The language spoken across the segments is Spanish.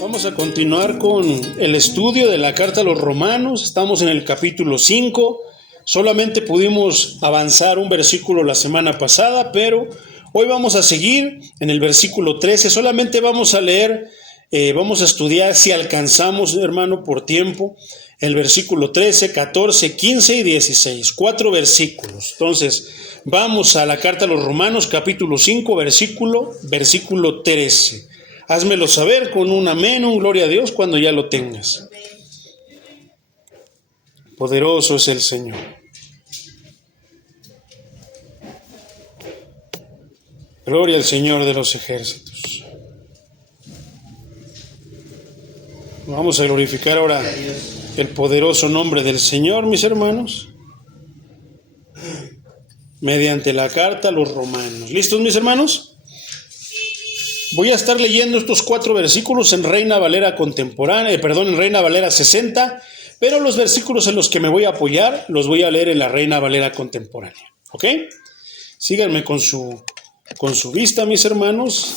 Vamos a continuar con el estudio de la carta a los Romanos. Estamos en el capítulo 5. Solamente pudimos avanzar un versículo la semana pasada, pero hoy vamos a seguir en el versículo 13. Solamente vamos a leer, vamos a estudiar si alcanzamos, hermano, por tiempo, el versículo 13, 14, 15 y 16. 4 versículos. Entonces, vamos a la carta a los Romanos, capítulo 5, versículo 13. Házmelo saber con un amén, un gloria a Dios cuando ya lo tengas. Poderoso es el Señor. Gloria al Señor de los ejércitos. Vamos a glorificar ahora el poderoso nombre del Señor, mis hermanos, mediante la carta a los Romanos. ¿Listos, mis hermanos? Voy a estar leyendo estos 4 versículos en Reina Valera contemporánea, en Reina Valera 60, pero los versículos en los que me voy a apoyar los voy a leer en la Reina Valera contemporánea. ¿Ok? Síganme con su vista, mis hermanos.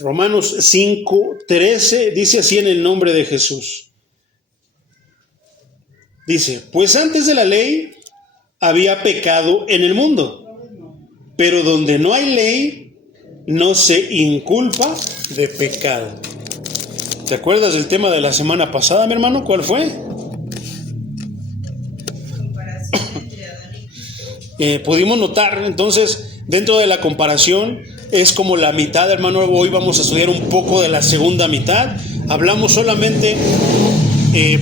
Romanos 5:13 dice así en el nombre de Jesús. Dice: pues antes de la ley había pecado en el mundo, pero donde no hay ley no se inculpa de pecado. ¿Te acuerdas del tema de la semana pasada, mi hermano? ¿Cuál fue? Pudimos notar, entonces, dentro de la comparación, es como la mitad, hermano. Hoy vamos a estudiar un poco de la segunda mitad. Hablamos solamente,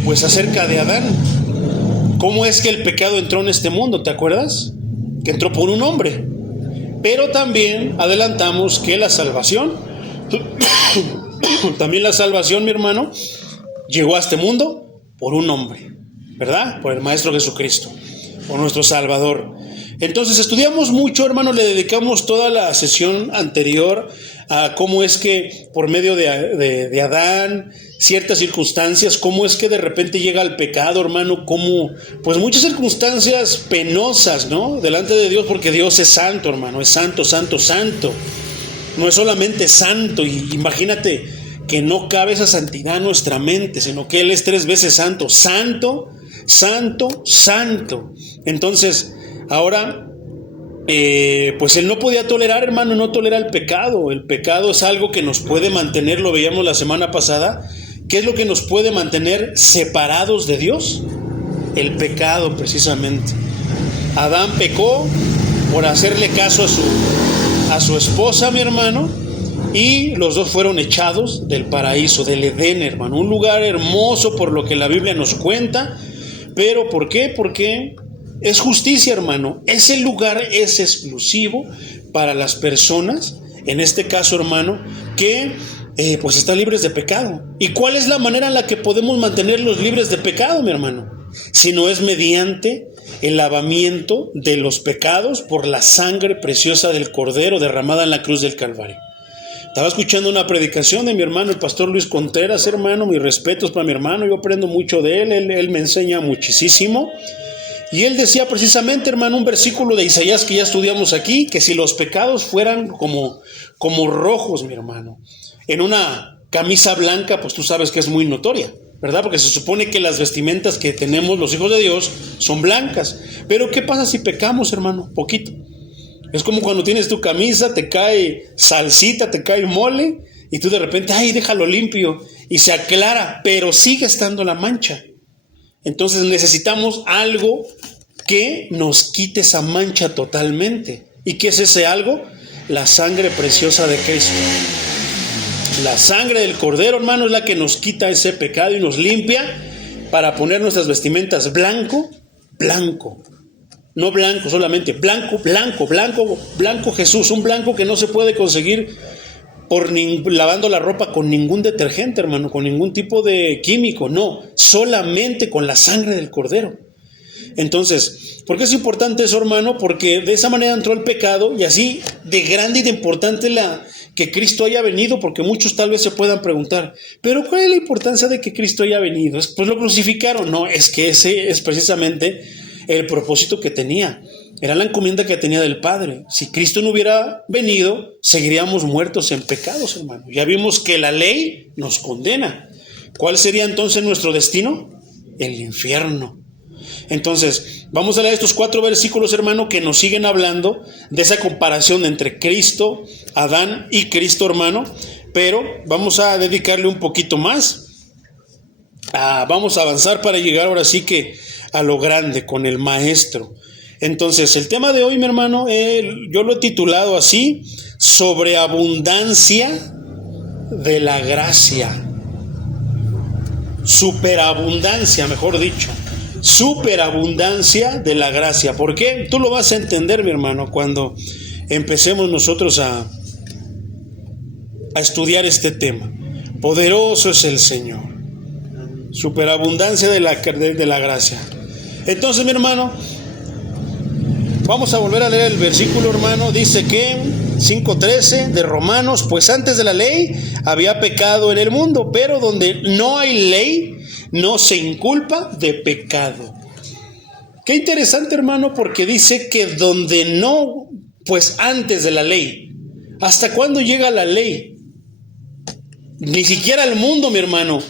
pues, acerca de Adán. ¿Cómo es que el pecado entró en este mundo? ¿Te acuerdas? Que entró por un hombre. Pero también adelantamos que la salvación, mi hermano, llegó a este mundo por un hombre, ¿verdad? Por el Maestro Jesucristo, por nuestro Salvador. Entonces estudiamos mucho, hermano, le dedicamos toda la sesión anterior a cómo es que por medio de Adán, ciertas circunstancias, cómo es que de repente llega el pecado, hermano, cómo, pues muchas circunstancias penosas, ¿no? Delante de Dios, porque Dios es santo, hermano, es santo, santo, santo. No es solamente santo, y imagínate que no cabe esa santidad en nuestra mente, sino que Él es 3 veces santo, santo, santo, santo. Entonces, ahora, pues Él no podía tolerar, hermano, no tolera el pecado. El pecado es algo que nos puede mantener, lo veíamos la semana pasada. ¿Qué es lo que nos puede mantener separados de Dios? El pecado, precisamente. Adán pecó por hacerle caso a su esposa, mi hermano, y los dos fueron echados del paraíso, del Edén, hermano. Un lugar hermoso por lo que la Biblia nos cuenta. ¿Pero por qué? Porque es justicia, hermano. Ese lugar es exclusivo para las personas, en este caso, hermano, que pues están libres de pecado. ¿Y cuál es la manera en la que podemos mantenerlos libres de pecado, mi hermano? Si no es mediante el lavamiento de los pecados por la sangre preciosa del Cordero derramada en la cruz del Calvario. Estaba escuchando una predicación de mi hermano, el pastor Luis Contreras, hermano. Mis respetos para mi hermano, yo aprendo mucho de él me enseña muchísimo. Y él decía precisamente, hermano, un versículo de Isaías que ya estudiamos aquí, que si los pecados fueran como rojos, mi hermano, en una camisa blanca, pues tú sabes que es muy notoria, ¿verdad? Porque se supone que las vestimentas que tenemos los hijos de Dios son blancas. Pero ¿qué pasa si pecamos, hermano? Poquito. Es como cuando tienes tu camisa, te cae salsita, te cae mole, y tú de repente, ay, déjalo limpio, y se aclara, pero sigue estando la mancha. Entonces necesitamos algo que nos quite esa mancha totalmente. ¿Y qué es ese algo? La sangre preciosa de Cristo. La sangre del Cordero, hermano, es la que nos quita ese pecado y nos limpia para poner nuestras vestimentas blanco, blanco. No blanco solamente, blanco, blanco, blanco, blanco Jesús. Un blanco que no se puede conseguir lavando la ropa con ningún detergente, hermano, con ningún tipo de químico, no, solamente con la sangre del Cordero. Entonces, ¿por qué es importante eso, hermano? Porque de esa manera entró el pecado, y así de grande y de importante que Cristo haya venido, porque muchos tal vez se puedan preguntar, ¿pero cuál es la importancia de que Cristo haya venido? Pues lo crucificaron. No, es que ese es precisamente el propósito que tenía. Era la encomienda que tenía del Padre. Si Cristo no hubiera venido, seguiríamos muertos en pecados, hermano. Ya vimos que la ley nos condena. ¿Cuál sería entonces nuestro destino? El infierno. Entonces, vamos a leer estos 4 versículos, hermano, que nos siguen hablando de esa comparación entre Cristo, Adán y Cristo, hermano. Pero vamos a dedicarle un poquito más. Vamos a avanzar para llegar ahora sí que a lo grande con el maestro. Entonces, el tema de hoy, mi hermano, yo lo he titulado así: sobreabundancia de la gracia. Superabundancia, mejor dicho. Superabundancia de la gracia. ¿Por qué? Tú lo vas a entender, mi hermano, cuando empecemos nosotros a estudiar este tema. Poderoso es el Señor. Superabundancia de la gracia. Entonces, mi hermano, vamos a volver a leer el versículo, hermano. Dice que 5:13 de Romanos: pues antes de la ley había pecado en el mundo, pero donde no hay ley no se inculpa de pecado. Qué interesante, hermano, porque dice que donde no, pues antes de la ley. ¿Hasta cuándo llega la ley? Ni siquiera al mundo, mi hermano,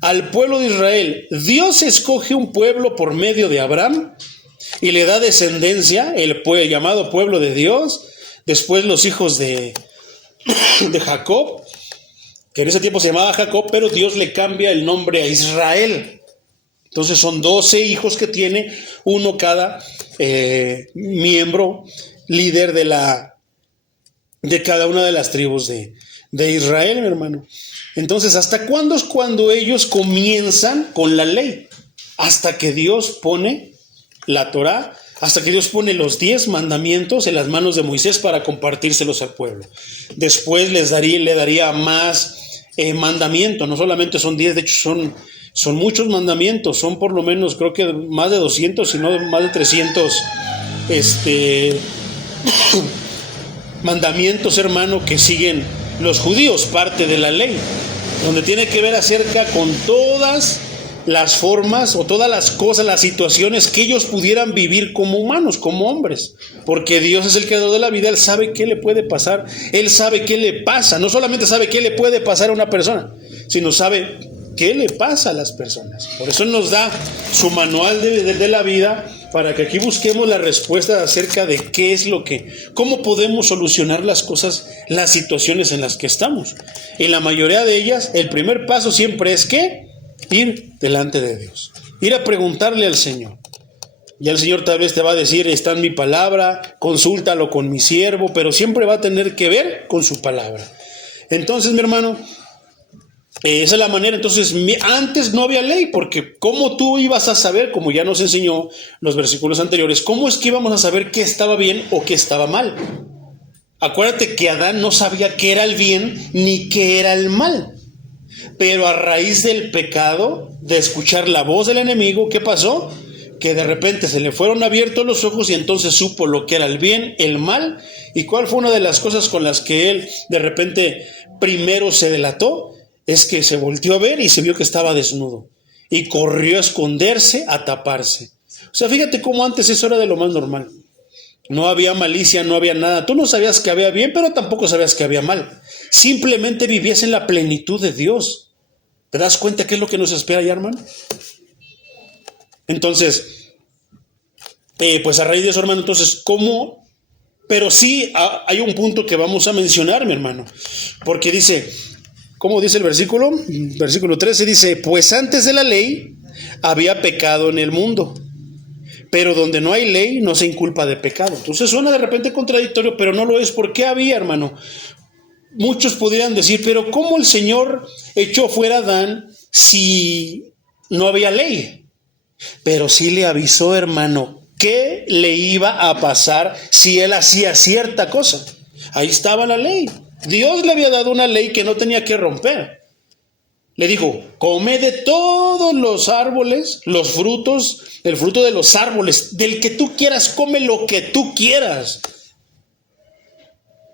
al pueblo de Israel. Dios escoge un pueblo por medio de Abraham y le da descendencia, el llamado pueblo de Dios. Después los hijos de Jacob, que en ese tiempo se llamaba Jacob, pero Dios le cambia el nombre a Israel. Entonces son 12 hijos que tiene, uno cada miembro, líder de cada una de las tribus de Israel, mi hermano. Entonces, ¿hasta cuándo es cuando ellos comienzan con la ley? Hasta que Dios pone la Torá, hasta que Dios pone los 10 mandamientos en las manos de Moisés para compartírselos al pueblo. Después le daría más mandamientos. No solamente son 10, de hecho son muchos mandamientos. Son por lo menos, creo que más de 200, si no más de 300 mandamientos, hermano, que siguen los judíos, parte de la ley, donde tiene que ver acerca con todas las formas o todas las cosas, las situaciones que ellos pudieran vivir como humanos, como hombres, porque Dios es el creador de la vida. Él sabe qué le puede pasar, Él sabe qué le pasa. No solamente sabe qué le puede pasar a una persona, sino sabe qué le pasa a las personas. Por eso Él nos da su manual de la vida, para que aquí busquemos la respuesta acerca de qué es cómo podemos solucionar las cosas, las situaciones en las que estamos. En la mayoría de ellas, el primer paso siempre es ¿qué? Ir delante de Dios, ir a preguntarle al Señor. Ya el Señor tal vez te va a decir: está en mi palabra, consúltalo con mi siervo, pero siempre va a tener que ver con su palabra. Entonces, mi hermano, esa es la manera. Entonces, antes no había ley, porque ¿cómo tú ibas a saber, como ya nos enseñó los versículos anteriores, cómo es que íbamos a saber qué estaba bien o qué estaba mal? Acuérdate que Adán no sabía qué era el bien ni qué era el mal. Pero a raíz del pecado, de escuchar la voz del enemigo, ¿qué pasó? Que de repente se le fueron abiertos los ojos y entonces supo lo que era el bien, el mal. ¿Y cuál fue una de las cosas con las que él de repente primero se delató? Es que se volteó a ver y se vio que estaba desnudo. Y corrió a esconderse, a taparse. O sea, fíjate cómo antes eso era de lo más normal. No había malicia, no había nada. Tú no sabías que había bien, pero tampoco sabías que había mal. Simplemente vivías en la plenitud de Dios. ¿Te das cuenta qué es lo que nos espera ya, hermano? Entonces, pues a raíz de eso, hermano, entonces, ¿cómo? Pero sí hay un punto que vamos a mencionar, mi hermano. Porque dice, ¿cómo dice el versículo? Versículo 13 dice: pues antes de la ley había pecado en el mundo, pero donde no hay ley no se inculpa de pecado. Entonces suena de repente contradictorio, pero no lo es. ¿Por qué había, hermano? Muchos podrían decir: pero ¿cómo el Señor echó fuera a Adán si no había ley? Pero sí le avisó, hermano, qué le iba a pasar si él hacía cierta cosa. Ahí estaba la ley. Dios le había dado una ley que no tenía que romper. Le dijo: come de todos los árboles, los frutos, el fruto de los árboles, del que tú quieras, come lo que tú quieras.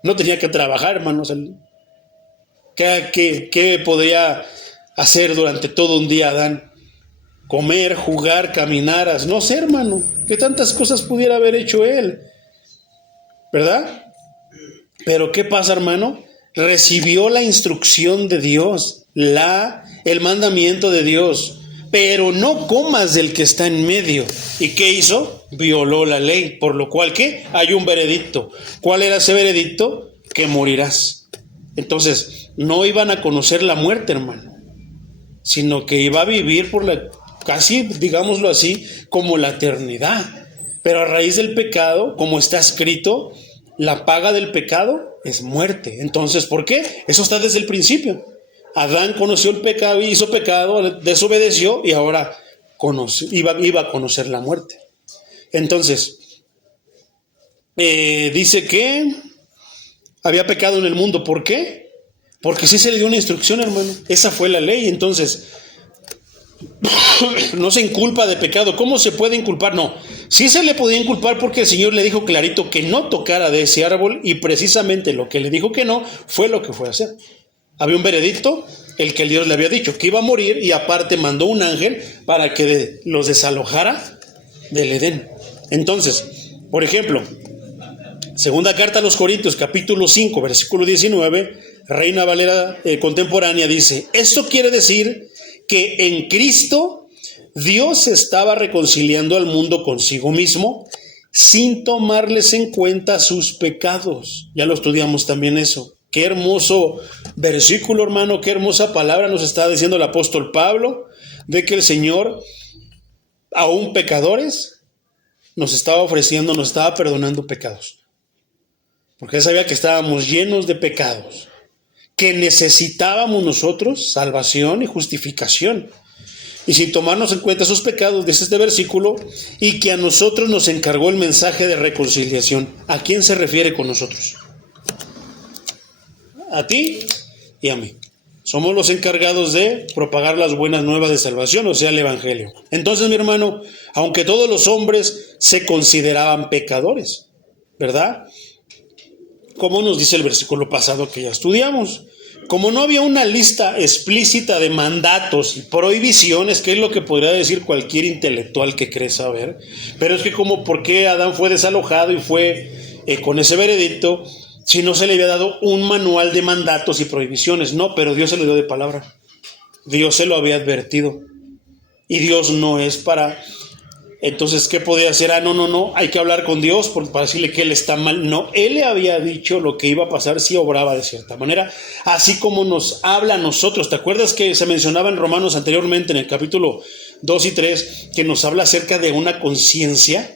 No tenía que trabajar, hermanos. ¿Qué podría hacer durante todo un día Adán? comer, jugar, caminar, no sé, hermano, qué tantas cosas pudiera haber hecho él, ¿verdad? Pero ¿qué pasa, hermano? Recibió la instrucción de Dios, el mandamiento de Dios, pero no comas del que está en medio. ¿Y qué hizo? Violó la ley, por lo cual, ¿qué? Hay un veredicto. ¿Cuál era ese veredicto? Que morirás. Entonces, no iban a conocer la muerte, hermano, sino que iba a vivir casi, digámoslo así, como la eternidad. Pero a raíz del pecado, como está escrito, la paga del pecado es muerte. Entonces, ¿por qué? Eso está desde el principio. Adán conoció el pecado, hizo pecado, desobedeció y ahora iba a conocer la muerte. Entonces, dice que había pecado en el mundo. ¿Por qué? Porque sí se le dio una instrucción, hermano. Esa fue la ley. Entonces, no se inculpa de pecado. ¿Cómo se puede inculpar? No, sí se le podía inculpar porque el Señor le dijo clarito que no tocara de ese árbol, y precisamente lo que le dijo que no fue lo que fue a hacer. Había un veredicto, el que el Dios le había dicho que iba a morir, y aparte mandó un ángel para que los desalojara del Edén. Entonces, por ejemplo, segunda carta a los Corintios, capítulo 5, versículo 19, Reina Valera contemporánea, dice: esto quiere decir que en Cristo Dios estaba reconciliando al mundo consigo mismo sin tomarles en cuenta sus pecados. Ya lo estudiamos también eso. Qué hermoso versículo, hermano, qué hermosa palabra nos está diciendo el apóstol Pablo, de que el Señor, aún pecadores, nos estaba ofreciendo, nos estaba perdonando pecados. Porque él sabía que estábamos llenos de pecados, que necesitábamos nosotros salvación y justificación. Y sin tomarnos en cuenta esos pecados, dice este versículo, y que a nosotros nos encargó el mensaje de reconciliación. ¿A quién se refiere con nosotros? A ti y a mí. Somos los encargados de propagar las buenas nuevas de salvación, o sea, el evangelio. Entonces, mi hermano, aunque todos los hombres se consideraban pecadores, ¿verdad? Como nos dice el versículo pasado que ya estudiamos, como no había una lista explícita de mandatos y prohibiciones, que es lo que podría decir cualquier intelectual que cree saber, pero es que como por qué Adán fue desalojado y fue con ese veredicto, si no se le había dado un manual de mandatos y prohibiciones. No, pero Dios se lo dio de palabra. Dios se lo había advertido. Y Dios no es para... Entonces, ¿qué podía hacer? No, hay que hablar con Dios para decirle que él está mal. No, él le había dicho lo que iba a pasar si obraba de cierta manera, así como nos habla a nosotros. ¿Te acuerdas que se mencionaba en Romanos anteriormente, en el capítulo 2 y 3, que nos habla acerca de una conciencia?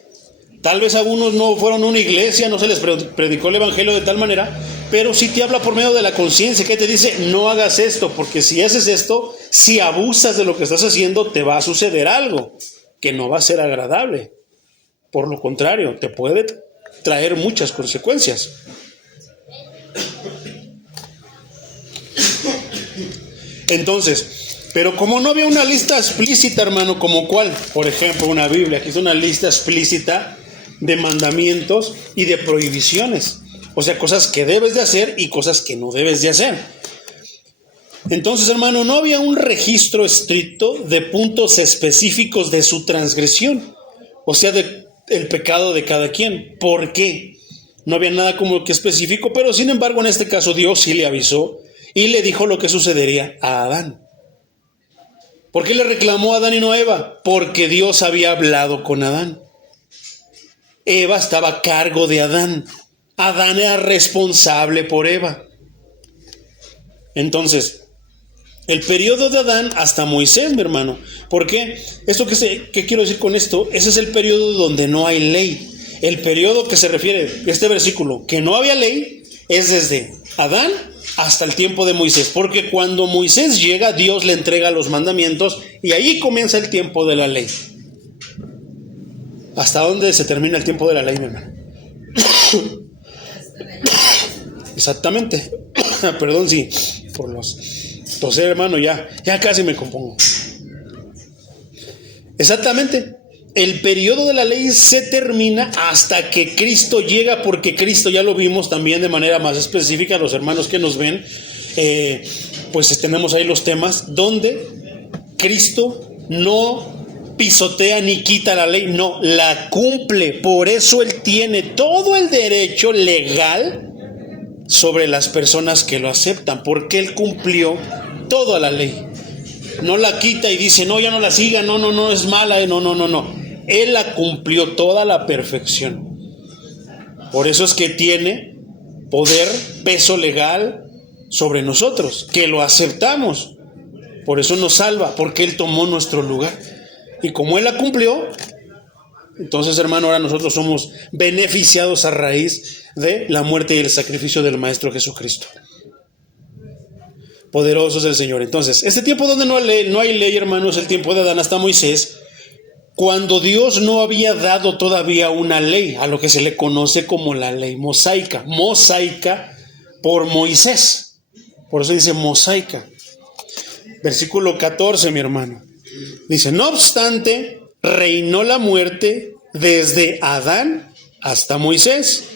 Tal vez algunos no fueron a una iglesia, no se les predicó el evangelio de tal manera, pero sí te habla por medio de la conciencia, que te dice: no hagas esto, porque si haces esto, si abusas de lo que estás haciendo, te va a suceder algo que no va a ser agradable. Por lo contrario, te puede traer muchas consecuencias. Entonces, pero como no había una lista explícita, hermano, como cuál, por ejemplo, una Biblia, aquí es una lista explícita de mandamientos y de prohibiciones, o sea, cosas que debes de hacer y cosas que no debes de hacer. Entonces, hermano, no había un registro estricto de puntos específicos de su transgresión, o sea, del pecado de cada quien. ¿Por qué? No había nada como que específico, pero sin embargo, en este caso, Dios sí le avisó y le dijo lo que sucedería a Adán. ¿Por qué le reclamó a Adán y no a Eva? Porque Dios había hablado con Adán. Eva estaba a cargo de Adán. Adán era responsable por Eva. Entonces, el periodo de Adán hasta Moisés, mi hermano. ¿Por qué? ¿Qué quiero decir con esto? Ese es el periodo donde no hay ley. El periodo que se refiere este versículo, que no había ley, es desde Adán hasta el tiempo de Moisés. Porque cuando Moisés llega, Dios le entrega los mandamientos y ahí comienza el tiempo de la ley. ¿Hasta dónde se termina el tiempo de la ley, mi hermano? Exactamente. Perdón, sí, por los toser, hermano, ya casi me compongo. Exactamente. El periodo de la ley se termina hasta que Cristo llega, porque Cristo, ya lo vimos también de manera más específica, los hermanos que nos ven, pues tenemos ahí los temas donde Cristo no pisotea ni quita la ley, no, la cumple. Por eso Él tiene todo el derecho legal sobre las personas que lo aceptan, porque Él cumplió toda la ley. No la quita y dice, no, ya no la siga, no, es mala, no. Él la cumplió toda la perfección. Por eso es que tiene poder, peso legal sobre nosotros, que lo aceptamos. Por eso nos salva, porque Él tomó nuestro lugar. Y como Él la cumplió, entonces, hermano, ahora nosotros somos beneficiados a raíz de la muerte y el sacrificio del Maestro Jesucristo. Poderoso es el Señor. Entonces, este tiempo donde no hay ley, hermanos, el tiempo de Adán hasta Moisés, cuando Dios no había dado todavía una ley, a lo que se le conoce como la ley mosaica. Mosaica por Moisés. Por eso dice mosaica. Versículo 14, mi hermano. Dice, no obstante, reinó la muerte desde Adán hasta Moisés,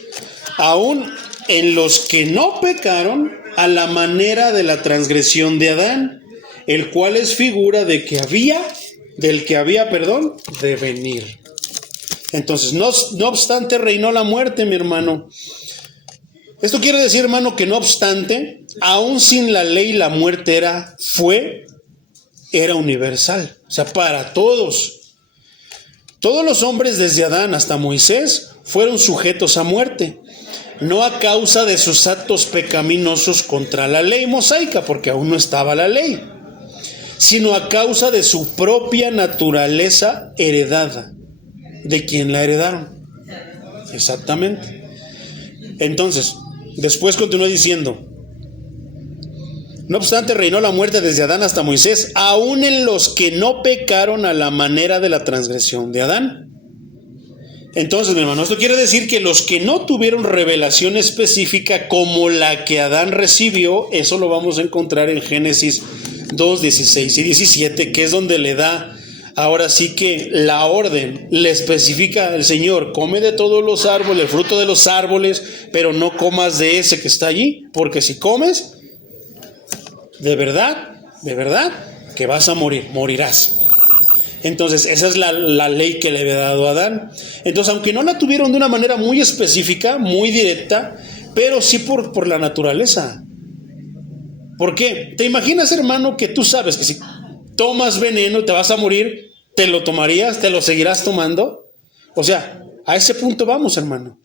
aún en los que no pecaron a la manera de la transgresión de Adán, el cual es figura del que había de venir. Entonces, no obstante, reinó la muerte, mi hermano. Esto quiere decir, hermano, que no obstante, aún sin la ley, la muerte era universal, o sea, para todos. Todos los hombres desde Adán hasta Moisés fueron sujetos a muerte, no a causa de sus actos pecaminosos contra la ley mosaica, porque aún no estaba la ley, sino a causa de su propia naturaleza heredada, de quien la heredaron. Exactamente. Entonces, después continúa diciendo, no obstante, reinó la muerte desde Adán hasta Moisés, aún en los que no pecaron a la manera de la transgresión de Adán. Entonces, mi hermano, esto quiere decir que los que no tuvieron revelación específica como la que Adán recibió, eso lo vamos a encontrar en Génesis 2, 16 y 17, que es donde le da, ahora sí que la orden, le especifica el Señor, come de todos los árboles, el fruto de los árboles, pero no comas de ese que está allí, porque si comes, de verdad, que vas a morir, morirás. Entonces, esa es la ley que le había dado a Adán. Entonces, aunque no la tuvieron de una manera muy específica, muy directa, pero sí por la naturaleza. ¿Por qué? ¿Te imaginas, hermano, que tú sabes que si tomas veneno te vas a morir, te lo tomarías, te lo seguirás tomando? O sea, a ese punto vamos, hermano.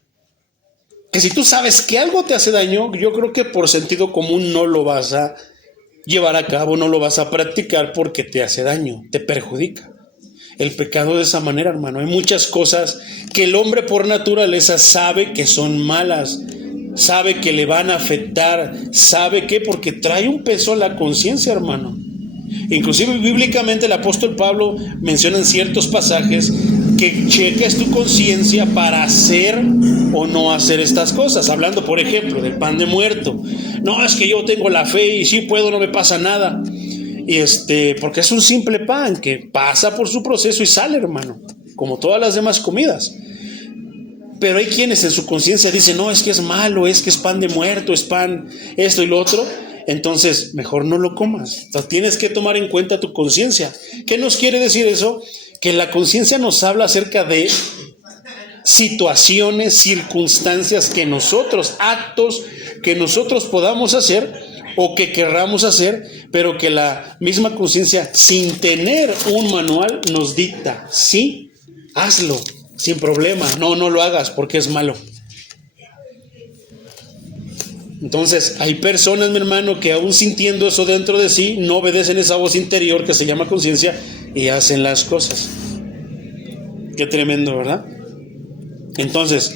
Que si tú sabes que algo te hace daño, yo creo que por sentido común no lo vas a llevar a cabo, no lo vas a practicar porque te hace daño, te perjudica. El pecado de esa manera, hermano. Hay muchas cosas que el hombre por naturaleza sabe que son malas, sabe que le van a afectar, sabe que porque trae un peso en la conciencia, hermano. Inclusive bíblicamente el apóstol Pablo menciona en ciertos pasajes que cheques tu conciencia para hacer o no hacer estas cosas. Hablando, por ejemplo, del pan de muerto. No, es que yo tengo la fe y sí puedo, no me pasa nada. Porque es un simple pan que pasa por su proceso y sale, hermano, como todas las demás comidas. Pero hay quienes en su conciencia dicen, no, es que es malo, es que es pan de muerto, es pan esto y lo otro. Entonces, mejor no lo comas. Entonces, tienes que tomar en cuenta tu conciencia. ¿Qué nos quiere decir eso? Que la conciencia nos habla acerca de situaciones, circunstancias que nosotros, actos que nosotros podamos hacer o que querramos hacer, pero que la misma conciencia, sin tener un manual, nos dicta, sí, hazlo, sin problema, no lo hagas porque es malo. Entonces, hay personas, mi hermano, que aún sintiendo eso dentro de sí, no obedecen esa voz interior que se llama conciencia y hacen las cosas. Qué tremendo, ¿verdad? Entonces,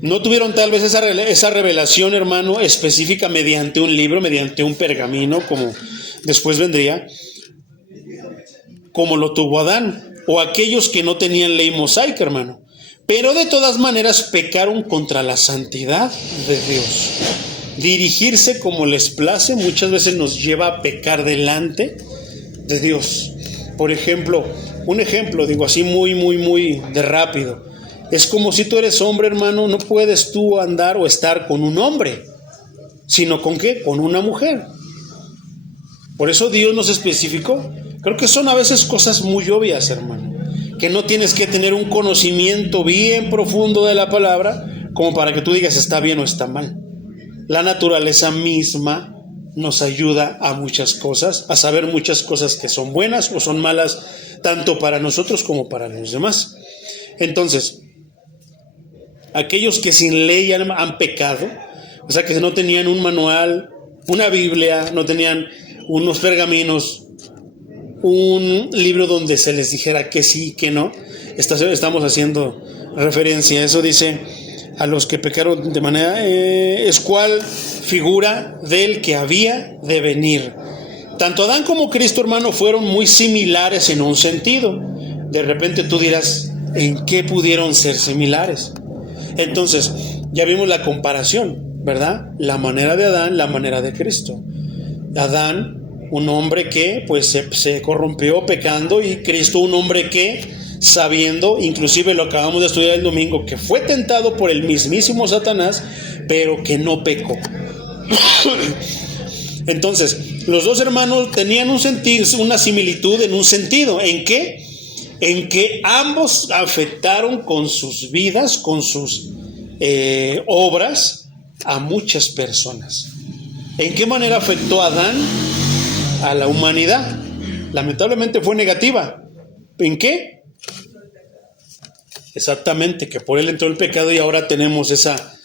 no tuvieron tal vez esa revelación, hermano, específica mediante un libro, mediante un pergamino, como después vendría, como lo tuvo Adán, o aquellos que no tenían ley mosaica, hermano. Pero de todas maneras pecaron contra la santidad de Dios. Dirigirse como les place muchas veces nos lleva a pecar delante de Dios. Por ejemplo, un ejemplo, digo así muy de rápido. Es como si tú eres hombre, hermano, no puedes tú andar o estar con un hombre, sino ¿con qué? Con una mujer. Por eso Dios nos especificó Creo que son a veces cosas muy obvias, hermano, que no tienes que tener un conocimiento bien profundo de la palabra como para que tú digas está bien o está mal. La naturaleza misma nos ayuda a muchas cosas, a saber muchas cosas que son buenas o son malas, tanto para nosotros como para los demás. Entonces, aquellos que sin ley han pecado, o sea, que no tenían un manual, una Biblia, no tenían unos pergaminos, un libro donde se les dijera que sí y que no, estamos haciendo referencia a eso. Dice, a los que pecaron de manera, es cual figura del que había de venir. Tanto Adán como Cristo, hermano, fueron muy similares en un sentido. De repente tú dirás, ¿en qué pudieron ser similares? Entonces, ya vimos la comparación, ¿verdad? La manera de Adán, la manera de Cristo. Adán, un hombre que pues se corrompió pecando, y Cristo, un hombre que, sabiendo, inclusive lo acabamos de estudiar el domingo, que fue tentado por el mismísimo Satanás, pero que no pecó. Entonces, los dos hermanos tenían un sentido, una similitud en un sentido. ¿En qué? En que ambos afectaron con sus vidas, con sus obras, a muchas personas. ¿En qué manera afectó a Adán a la humanidad? Lamentablemente fue negativa. ¿En qué? Exactamente, que por él entró el pecado y ahora tenemos esa,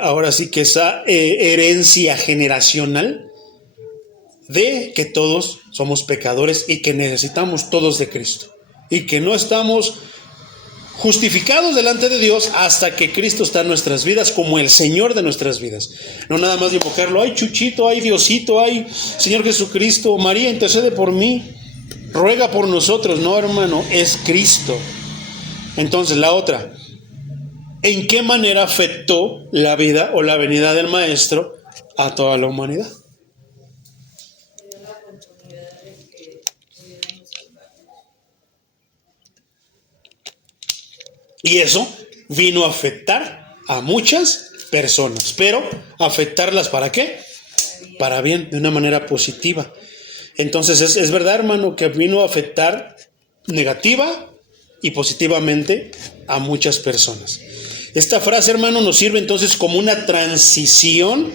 ahora sí que esa herencia generacional de que todos somos pecadores y que necesitamos todos de Cristo. Y que no estamos justificados delante de Dios hasta que Cristo está en nuestras vidas como el Señor de nuestras vidas. No nada más de invocarlo, ay Chuchito, ay Diosito, ay Señor Jesucristo, María intercede por mí, ruega por nosotros. No, hermano, es Cristo. Entonces, la otra, ¿en qué manera afectó la vida o la venida del Maestro a toda la humanidad? Y eso vino a afectar a muchas personas, pero afectarlas ¿para qué? Para bien, de una manera positiva. Entonces es verdad, hermano, que vino a afectar negativa y positivamente a muchas personas. Esta frase, hermano, nos sirve entonces como una transición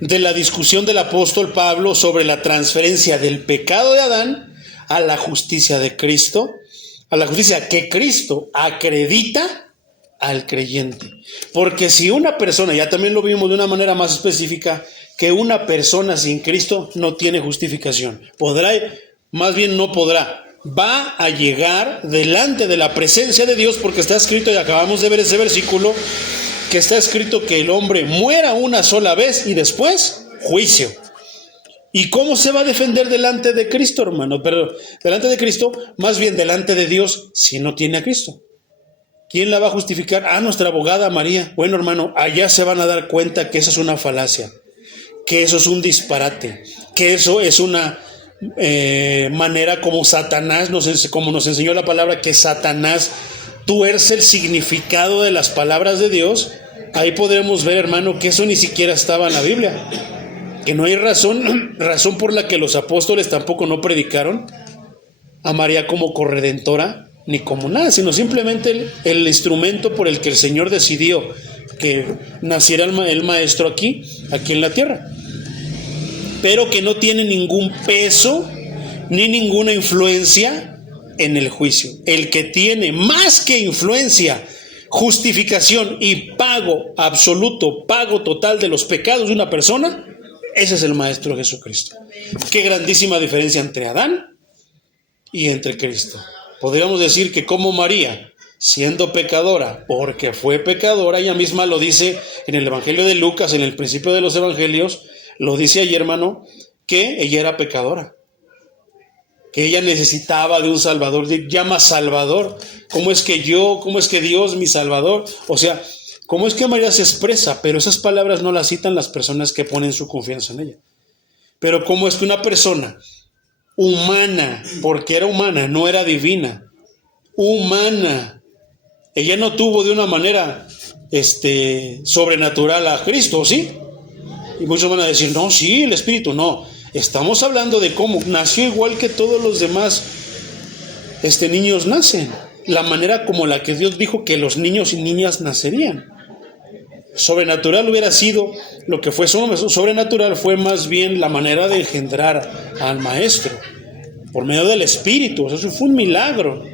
de la discusión del apóstol Pablo sobre la transferencia del pecado de Adán a la justicia de Cristo, a la justicia que Cristo acredita al creyente. Porque si una persona, ya también lo vimos de una manera más específica, que una persona sin Cristo no tiene justificación. Más bien no podrá, va a llegar delante de la presencia de Dios, porque está escrito, y acabamos de ver ese versículo, que está escrito que el hombre muera una sola vez y después juicio. ¿Y cómo se va a defender delante de Cristo, hermano? Pero delante de Cristo, más bien delante de Dios, si no tiene a Cristo. ¿Quién la va a justificar? Nuestra abogada María. Bueno, hermano, allá se van a dar cuenta que eso es una falacia, que eso es un disparate, que eso es una manera como Satanás, como nos enseñó la palabra, que Satanás tuerce el significado de las palabras de Dios. Ahí podremos ver, hermano, que eso ni siquiera estaba en la Biblia. Que no hay razón por la que los apóstoles tampoco no predicaron a María como corredentora ni como nada, sino simplemente el instrumento por el que el Señor decidió que naciera el Maestro aquí en la tierra, pero que no tiene ningún peso ni ninguna influencia en el juicio. El que tiene más que influencia, justificación y pago absoluto, pago total de los pecados de una persona, ese es el Maestro Jesucristo. Qué grandísima diferencia entre Adán y entre Cristo. Podríamos decir que como María, siendo pecadora, porque fue pecadora, ella misma lo dice en el Evangelio de Lucas, en el principio de los Evangelios, lo dice ahí, hermano, que ella era pecadora, que ella necesitaba de un Salvador. Llama Salvador. ¿Cómo es que Dios, mi Salvador? O sea, ¿cómo es que María se expresa? Pero esas palabras no las citan las personas que ponen su confianza en ella. Pero ¿cómo es que una persona humana, porque era humana, no era divina, humana, ella no tuvo de una manera sobrenatural a Cristo, ¿sí? Y muchos van a decir, no, sí, el Espíritu, no. Estamos hablando de cómo nació igual que todos los demás niños nacen. La manera como la que Dios dijo que los niños y niñas nacerían. Sobrenatural hubiera sido lo que fue sobrenatural, fue más bien la manera de engendrar al maestro por medio del Espíritu. Eso fue un milagro.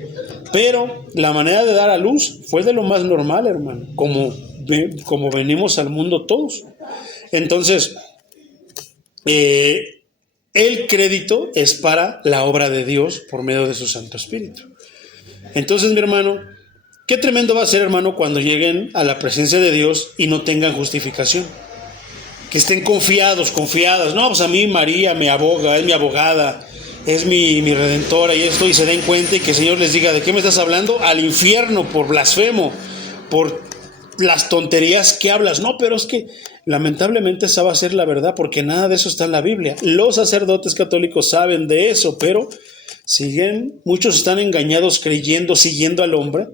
Pero la manera de dar a luz fue de lo más normal, hermano, como venimos al mundo todos. Entonces, el crédito es para la obra de Dios por medio de su Santo Espíritu. Entonces, mi hermano, qué tremendo va a ser, hermano, cuando lleguen a la presencia de Dios y no tengan justificación. Que estén confiadas. No, pues a mí María me aboga, es mi abogada, es mi redentora y esto, y se den cuenta y que el Señor les diga, ¿de qué me estás hablando? Al infierno por blasfemo, por las tonterías que hablas. No, pero es que lamentablemente esa va a ser la verdad, porque nada de eso está en la Biblia. Los sacerdotes católicos saben de eso, pero muchos están engañados creyendo, siguiendo al hombre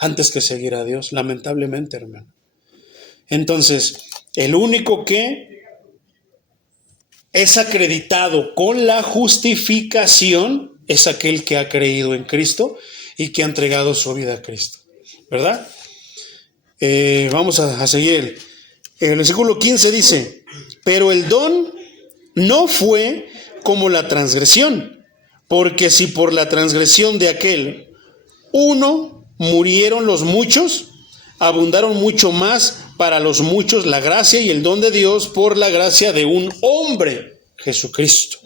antes que seguir a Dios, lamentablemente, hermano. Entonces, el único que es acreditado con la justificación es aquel que ha creído en Cristo y que ha entregado su vida a Cristo, ¿verdad? Vamos a seguir. El versículo 15 dice, pero el don no fue como la transgresión, porque si por la transgresión de aquel uno murieron los muchos, abundaron mucho más para los muchos la gracia y el don de Dios por la gracia de un hombre, Jesucristo.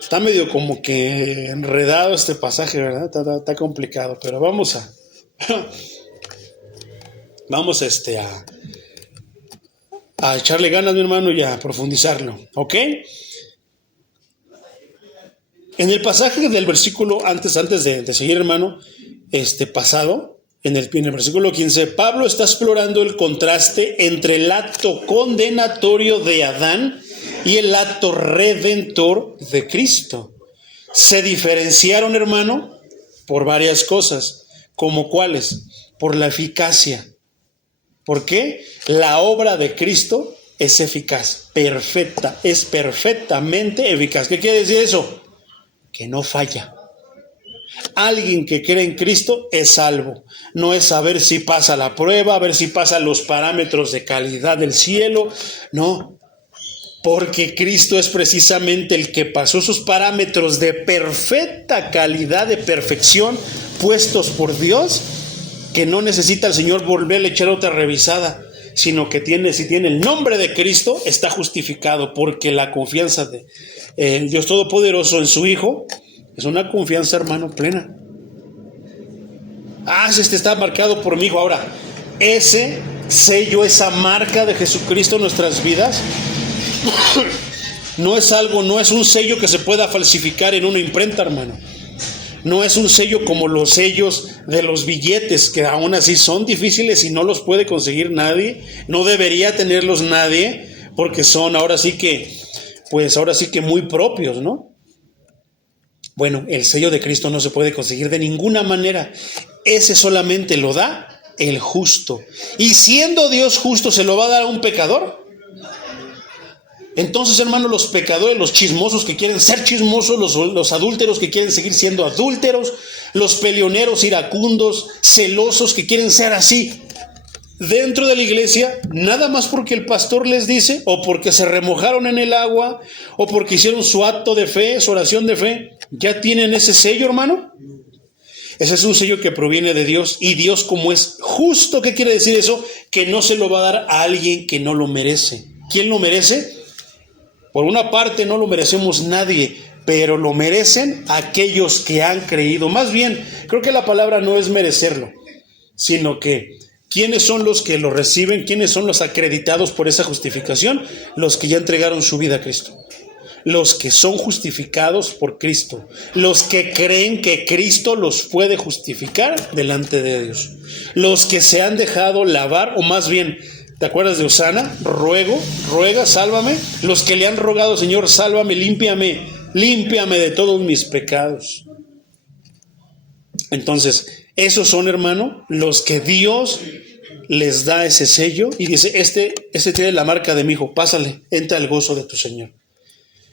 Está medio como que enredado este pasaje, ¿verdad? Está complicado, pero vamos a echarle ganas, mi hermano, y a profundizarlo, ¿ok? En el pasaje del versículo, antes de seguir, hermano, pasado, en el versículo 15, Pablo está explorando el contraste entre el acto condenatorio de Adán y el acto redentor de Cristo. Se diferenciaron, hermano, por varias cosas, como cuáles, por la eficacia. ¿Por qué? La obra de Cristo es eficaz, perfecta, es perfectamente eficaz. ¿Qué quiere decir eso? Que no falla. Alguien que cree en Cristo es salvo. No es saber si pasa la prueba, a ver si pasa los parámetros de calidad del cielo. No, porque Cristo es precisamente el que pasó esos parámetros de perfecta calidad, de perfección, puestos por Dios, que no necesita el Señor volverle a echar otra revisada, sino que si tiene el nombre de Cristo, está justificado, porque la confianza de Dios Todopoderoso en su Hijo es una confianza, hermano, plena. Está marcado por mi Hijo. Ahora, ese sello, esa marca de Jesucristo en nuestras vidas, no es un sello que se pueda falsificar en una imprenta, hermano. No es un sello como los sellos de los billetes, que aún así son difíciles y no los puede conseguir nadie. No debería tenerlos nadie, porque son ahora sí que muy propios, ¿no? Bueno, el sello de Cristo no se puede conseguir de ninguna manera. Ese solamente lo da el justo. Y siendo Dios justo, ¿se lo va a dar a un pecador? Entonces, hermano, los pecadores, los chismosos que quieren ser chismosos, los adúlteros que quieren seguir siendo adúlteros, los peleoneros iracundos, celosos que quieren ser así, dentro de la iglesia, nada más porque el pastor les dice, o porque se remojaron en el agua, o porque hicieron su acto de fe, su oración de fe, ¿ya tienen ese sello, hermano? Ese es un sello que proviene de Dios, y Dios, como es justo, ¿qué quiere decir eso? Que no se lo va a dar a alguien que no lo merece. ¿Quién lo merece? Por una parte no lo merecemos nadie, pero lo merecen aquellos que han creído. Más bien, creo que la palabra no es merecerlo, sino que ¿quiénes son los que lo reciben? ¿Quiénes son los acreditados por esa justificación? Los que ya entregaron su vida a Cristo. Los que son justificados por Cristo. Los que creen que Cristo los puede justificar delante de Dios. Los que se han dejado lavar, o más bien, ¿te acuerdas de Osana? Ruega, sálvame. Los que le han rogado, Señor, sálvame, límpiame de todos mis pecados. Entonces, esos son, hermano, los que Dios les da ese sello y dice, este tiene la marca de mi Hijo, pásale, entra al gozo de tu Señor.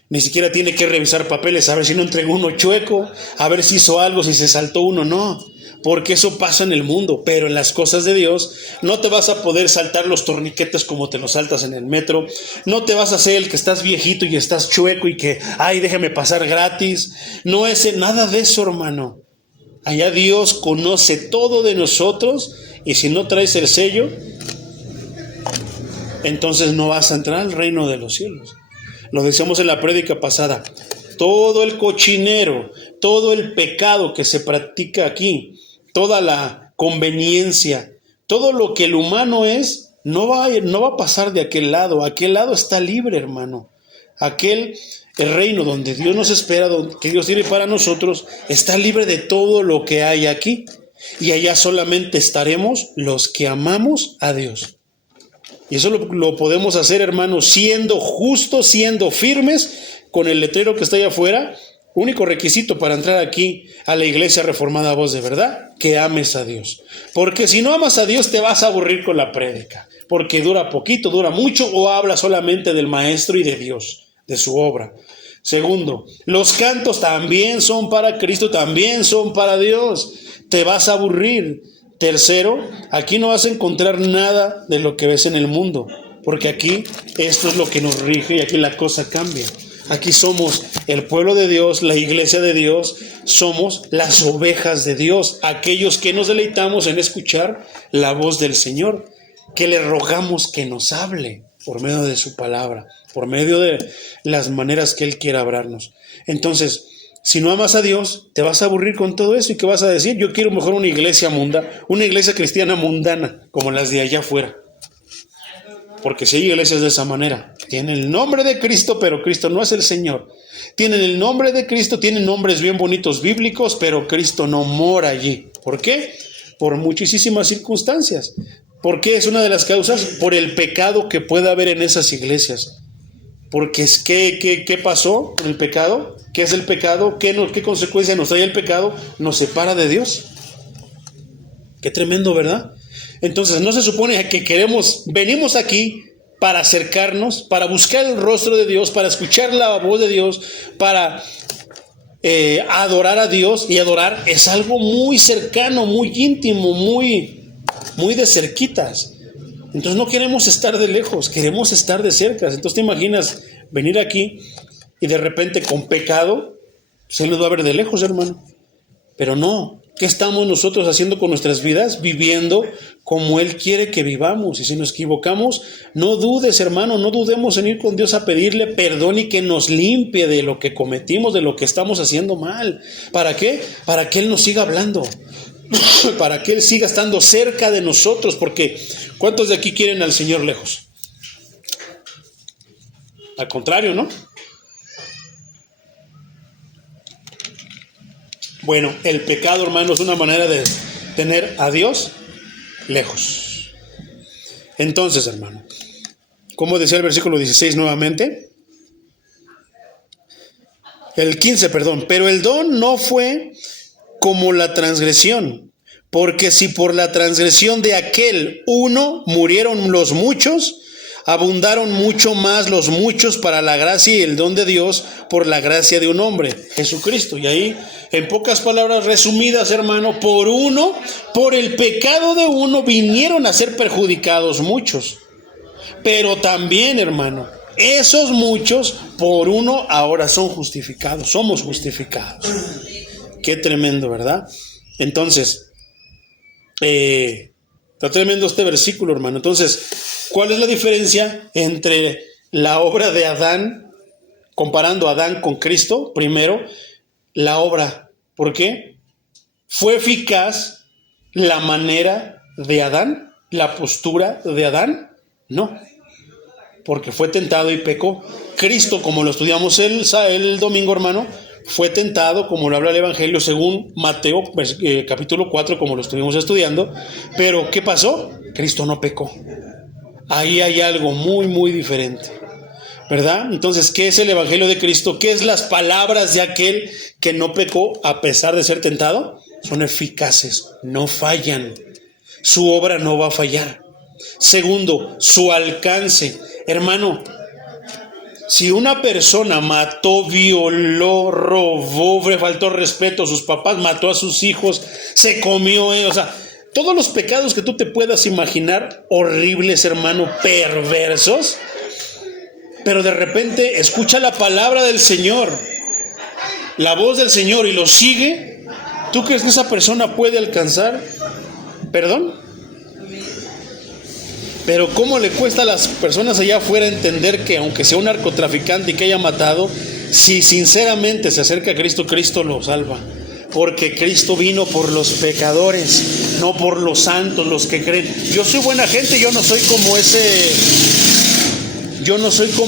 Ni siquiera tiene que revisar papeles, a ver si no entregó uno chueco, a ver si hizo algo, si se saltó uno, no. Porque eso pasa en el mundo, pero en las cosas de Dios no te vas a poder saltar los torniquetes como te los saltas en el metro. No te vas a hacer el que estás viejito y estás chueco y que, ay, déjame pasar gratis. No es nada de eso, hermano. Allá Dios conoce todo de nosotros y si no traes el sello, entonces no vas a entrar al reino de los cielos. Lo decíamos en la prédica pasada. Todo el cochinero, todo el pecado que se practica aquí, toda la conveniencia, todo lo que el humano es, no va a pasar de aquel lado. Aquel lado está libre, hermano. El reino donde Dios nos espera, que Dios tiene para nosotros, está libre de todo lo que hay aquí. Y allá solamente estaremos los que amamos a Dios. Y eso lo podemos hacer, hermanos, siendo justos, siendo firmes, con el letrero que está allá afuera. Único requisito para entrar aquí a la iglesia reformada Voz de Verdad, que ames a Dios. Porque si no amas a Dios te vas a aburrir con la prédica. Porque dura poquito, dura mucho, o habla solamente del maestro y de Dios, de su obra. Segundo, los cantos también son para Cristo, también son para Dios. Te vas a aburrir. Tercero, aquí no vas a encontrar nada de lo que ves en el mundo, porque aquí esto es lo que nos rige y aquí la cosa cambia. Aquí somos el pueblo de Dios, la iglesia de Dios, somos las ovejas de Dios, aquellos que nos deleitamos en escuchar la voz del Señor, que le rogamos que nos hable por medio de su palabra, por medio de las maneras que Él quiera hablarnos. Entonces, si no amas a Dios, te vas a aburrir con todo eso. ¿Y qué vas a decir? Yo quiero mejor una iglesia una iglesia cristiana mundana, como las de allá afuera. Porque si hay iglesias de esa manera, tienen el nombre de Cristo, pero Cristo no es el Señor. Tienen el nombre de Cristo, tienen nombres bien bonitos bíblicos, pero Cristo no mora allí. ¿Por qué? Por muchísimas circunstancias. ¿Por qué es una de las causas? Por el pecado que puede haber en esas iglesias. Porque es ¿qué pasó con el pecado? ¿Qué es el pecado? ¿Qué consecuencia nos trae el pecado? Nos separa de Dios. Qué tremendo, ¿verdad? Entonces no se supone que venimos aquí para acercarnos, para buscar el rostro de Dios, para escuchar la voz de Dios, para adorar a Dios. Y adorar es algo muy cercano, muy íntimo, muy de cerquitas. Entonces no queremos estar de lejos, queremos estar de cerca. Entonces te imaginas venir aquí y de repente con pecado, se nos va a ver de lejos, hermano. Pero no, ¿qué estamos nosotros haciendo con nuestras vidas? Viviendo como Él quiere que vivamos. Y si nos equivocamos, no dudes, hermano, no dudemos en ir con Dios a pedirle perdón y que nos limpie de lo que cometimos, de lo que estamos haciendo mal. ¿Para qué? Para que Él nos siga hablando. Para que Él siga estando cerca de nosotros, porque ¿cuántos de aquí quieren al Señor lejos? Al contrario, ¿no? Bueno, el pecado, hermano, es una manera de tener a Dios lejos. Entonces, hermano, como decía el versículo 16 nuevamente, el 15, perdón, pero el don no fue como la transgresión, porque si por la transgresión de aquel uno murieron los muchos, abundaron mucho más los muchos para la gracia y el don de Dios por la gracia de un hombre, Jesucristo. Y ahí, en pocas palabras resumidas, hermano, por el pecado de uno vinieron a ser perjudicados muchos. Pero también, hermano, esos muchos por uno ahora son justificados, somos justificados. Qué tremendo, ¿verdad? Entonces, está tremendo este versículo, hermano. Entonces, ¿cuál es la diferencia entre la obra de Adán, comparando a Adán con Cristo? Primero, la obra. ¿Por qué? ¿Fue eficaz la manera de Adán? ¿La postura de Adán? No, porque fue tentado y pecó. Cristo, como lo estudiamos el domingo, hermano, fue tentado, como lo habla el Evangelio, según Mateo, capítulo 4, como lo estuvimos estudiando. Pero, ¿qué pasó? Cristo no pecó. Ahí hay algo muy, muy diferente, ¿verdad? Entonces, ¿qué es el Evangelio de Cristo? ¿Qué es las palabras de aquel que no pecó a pesar de ser tentado? Son eficaces, no fallan. Su obra no va a fallar. Segundo, su alcance. Hermano, Si una persona mató, violó, robó, le faltó respeto a sus papás, mató a sus hijos, se comió, o sea, todos los pecados que tú te puedas imaginar, horribles, hermano, perversos, pero de repente escucha la palabra del Señor, la voz del Señor y lo sigue, ¿tú crees que esa persona puede alcanzar perdón? Pero ¿cómo le cuesta a las personas allá afuera entender que aunque sea un narcotraficante y que haya matado, si sinceramente se acerca a Cristo, Cristo lo salva? Porque Cristo vino por los pecadores, no por los santos, los que creen. Yo soy buena gente, yo no soy como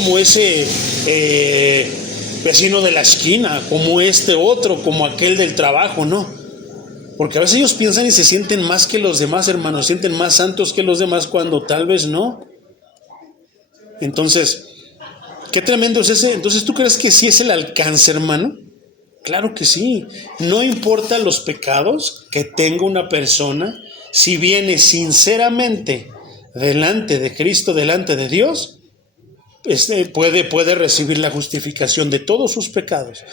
ese vecino de la esquina, como este otro, como aquel del trabajo, no. Porque a veces ellos piensan y se sienten más que los demás, hermanos, sienten más santos que los demás cuando tal vez no. Entonces, qué tremendo es ese. Entonces, ¿tú crees que sí es el alcance, hermano? Claro que sí. No importa los pecados que tenga una persona, si viene sinceramente delante de Cristo, delante de Dios, puede recibir la justificación de todos sus pecados.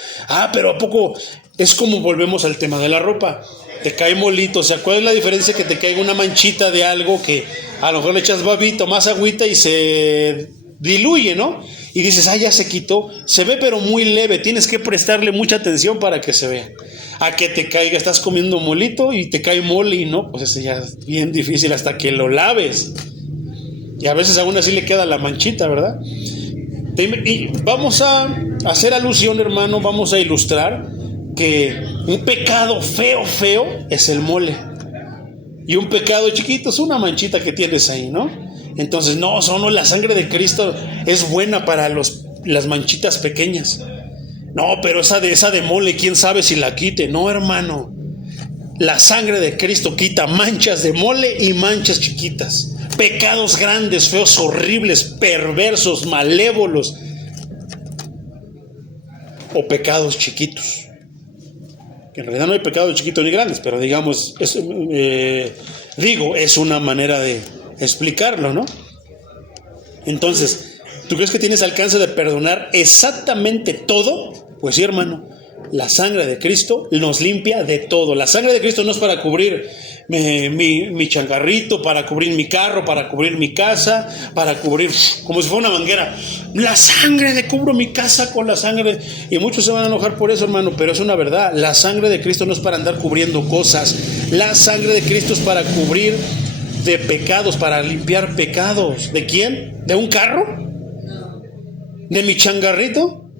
Pero ¿a poco? Es como volvemos al tema de la ropa. Te cae molito, o sea, ¿cuál es la diferencia que te caiga una manchita de algo que a lo mejor le echas babito, más agüita y se diluye, ¿no? Y dices, ya se quitó, se ve pero muy leve, tienes que prestarle mucha atención para que se vea. A que te caiga, estás comiendo molito y te cae mole y no, pues ese ya es bien difícil hasta que lo laves. Y a veces aún así le queda la manchita, ¿verdad? Y vamos a hacer alusión, hermano, vamos a ilustrar que un pecado feo es el mole. Y un pecado chiquito es una manchita que tienes ahí, ¿no? Entonces, no, la sangre de Cristo es buena para las manchitas pequeñas. No, pero esa de mole, ¿quién sabe si la quite? No, hermano. La sangre de Cristo quita manchas de mole y manchas chiquitas. Pecados grandes, feos, horribles, perversos, malévolos. O pecados chiquitos. Que en realidad no hay pecados chiquitos ni grandes, pero digamos, es una manera de explicarlo, ¿no? Entonces, ¿tú crees que tienes alcance de perdonar exactamente todo? Pues sí, hermano, la sangre de Cristo nos limpia de todo. La sangre de Cristo no es para cubrir mi changarrito, para cubrir mi carro, para cubrir mi casa, para cubrir, como si fuera una manguera. La sangre de cubro mi casa con la sangre. Y muchos se van a enojar por eso, hermano, pero es una verdad. La sangre de Cristo no es para andar cubriendo cosas. La sangre de Cristo es para cubrir de pecados, para limpiar pecados. ¿De quién? ¿De un carro? ¿De mi changarrito?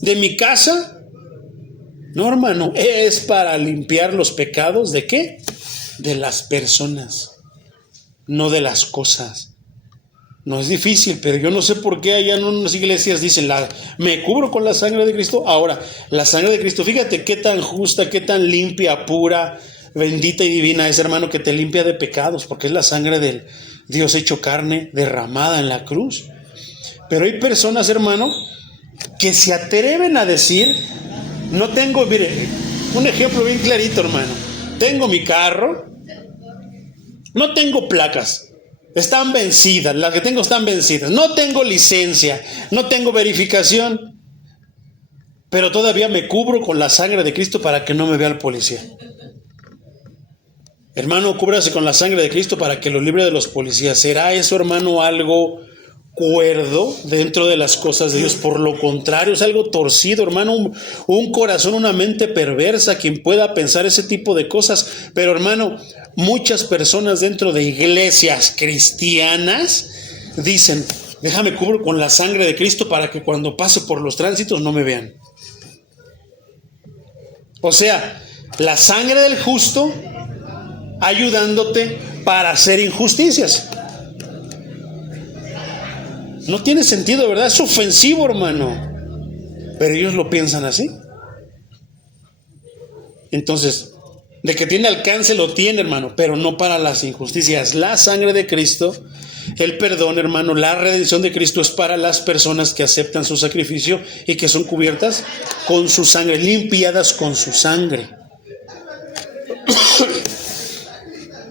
¿De mi casa? No, hermano, es para limpiar los pecados ¿de qué? De las personas, no de las cosas. No es difícil, pero yo no sé por qué allá en unas iglesias dicen, me cubro con la sangre de Cristo. Ahora, la sangre de Cristo, fíjate qué tan justa, qué tan limpia, pura, bendita y divina es, hermano, que te limpia de pecados, porque es la sangre del Dios hecho carne, derramada en la cruz. Pero hay personas, hermano, que se atreven a decir, no tengo, mire, un ejemplo bien clarito, hermano. Tengo mi carro, no tengo placas, están vencidas, las que tengo están vencidas, no tengo licencia, no tengo verificación, pero todavía me cubro con la sangre de Cristo para que no me vea el policía. Hermano, cúbrase con la sangre de Cristo para que lo libre de los policías. ¿Será eso, hermano, algo cuerdo dentro de las cosas de Dios? Por lo contrario, es algo torcido, hermano, un corazón, una mente perversa quien pueda pensar ese tipo de cosas. Pero, hermano, muchas personas dentro de iglesias cristianas dicen, déjame cubro con la sangre de Cristo para que cuando pase por los tránsitos no me vean. O sea, la sangre del justo ayudándote para hacer injusticias. No tiene sentido, ¿verdad? Es ofensivo, hermano. Pero ellos lo piensan así. Entonces, de que tiene alcance lo tiene, hermano, pero no para las injusticias. La sangre de Cristo, el perdón, hermano, la redención de Cristo es para las personas que aceptan su sacrificio y que son cubiertas con su sangre, limpiadas con su sangre.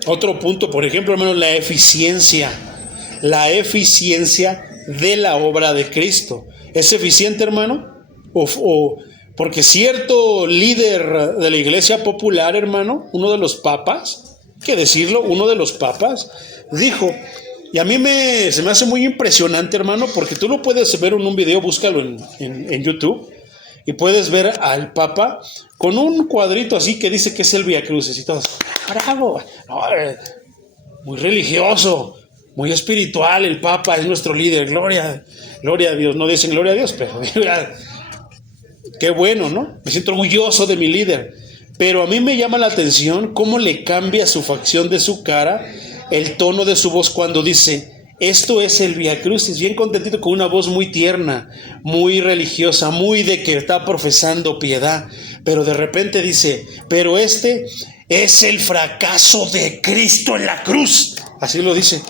Otro punto, por ejemplo, hermano, la eficiencia de la obra de Cristo. ¿Es eficiente, hermano? Porque cierto líder de la iglesia popular, hermano, uno de los papas, hay que decirlo, uno de los papas, dijo, y a mí se me hace muy impresionante, hermano, porque tú lo puedes ver en un video, búscalo en YouTube, y puedes ver al Papa con un cuadrito así que dice que es el Vía Crucis y todo. ¡Bravo! No, muy religioso, muy espiritual, el Papa es nuestro líder, gloria a Dios. No dicen gloria a Dios, pero qué bueno, ¿no? Me siento orgulloso de mi líder. Pero a mí me llama la atención cómo le cambia su facción de su cara, el tono de su voz cuando dice, esto es el Vía Crucis, bien contentito, con una voz muy tierna, muy religiosa, muy de que está profesando piedad. Pero de repente dice, pero este es el fracaso de Cristo en la cruz. Así lo dice.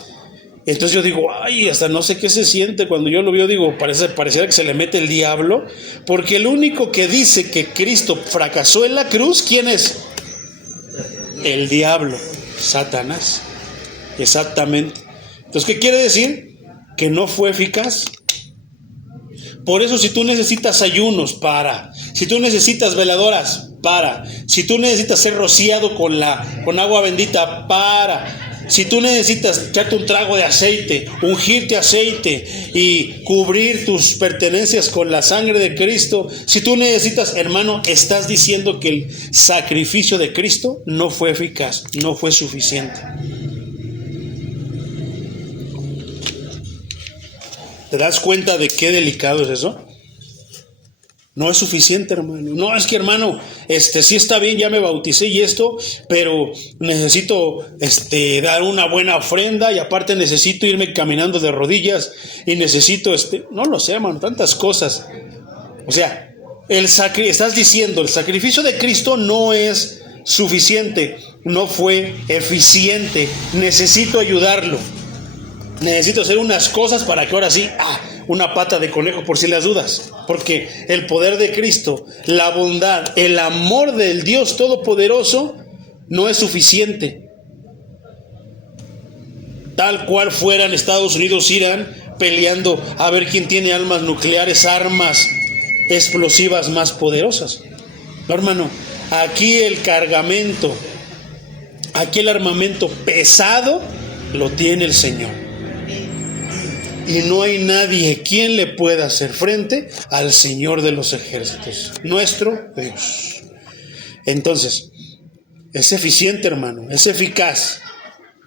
Entonces yo digo, ay, hasta no sé qué se siente cuando yo lo veo, digo, pareciera que se le mete el diablo, porque el único que dice que Cristo fracasó en la cruz, ¿quién es? El diablo, Satanás. Exactamente. Entonces, ¿qué quiere decir? Que no fue eficaz. Por eso, si tú necesitas ayunos, si tú necesitas veladoras, si tú necesitas ser rociado con agua bendita, si tú necesitas echarte un trago de aceite, ungirte aceite y cubrir tus pertenencias con la sangre de Cristo, si tú necesitas, hermano, estás diciendo que el sacrificio de Cristo no fue eficaz, no fue suficiente. ¿Te das cuenta de qué delicado es eso? No es suficiente, hermano. No, es que, hermano, sí está bien, ya me bauticé y esto, pero necesito dar una buena ofrenda y aparte necesito irme caminando de rodillas y necesito, no lo sé, hermano, tantas cosas. O sea, estás diciendo, el sacrificio de Cristo no es suficiente, no fue eficiente, necesito ayudarlo. Necesito hacer unas cosas para que ahora sí, una pata de conejo por si las dudas. Porque el poder de Cristo, la bondad, el amor del Dios Todopoderoso no es suficiente. Tal cual fueran Estados Unidos, Irán, peleando a ver quién tiene armas nucleares, armas explosivas más poderosas. No, hermano, aquí el cargamento, aquí el armamento pesado lo tiene el Señor. Y no hay nadie quien le pueda hacer frente al Señor de los ejércitos, nuestro Dios. Entonces, es eficiente, hermano, es eficaz.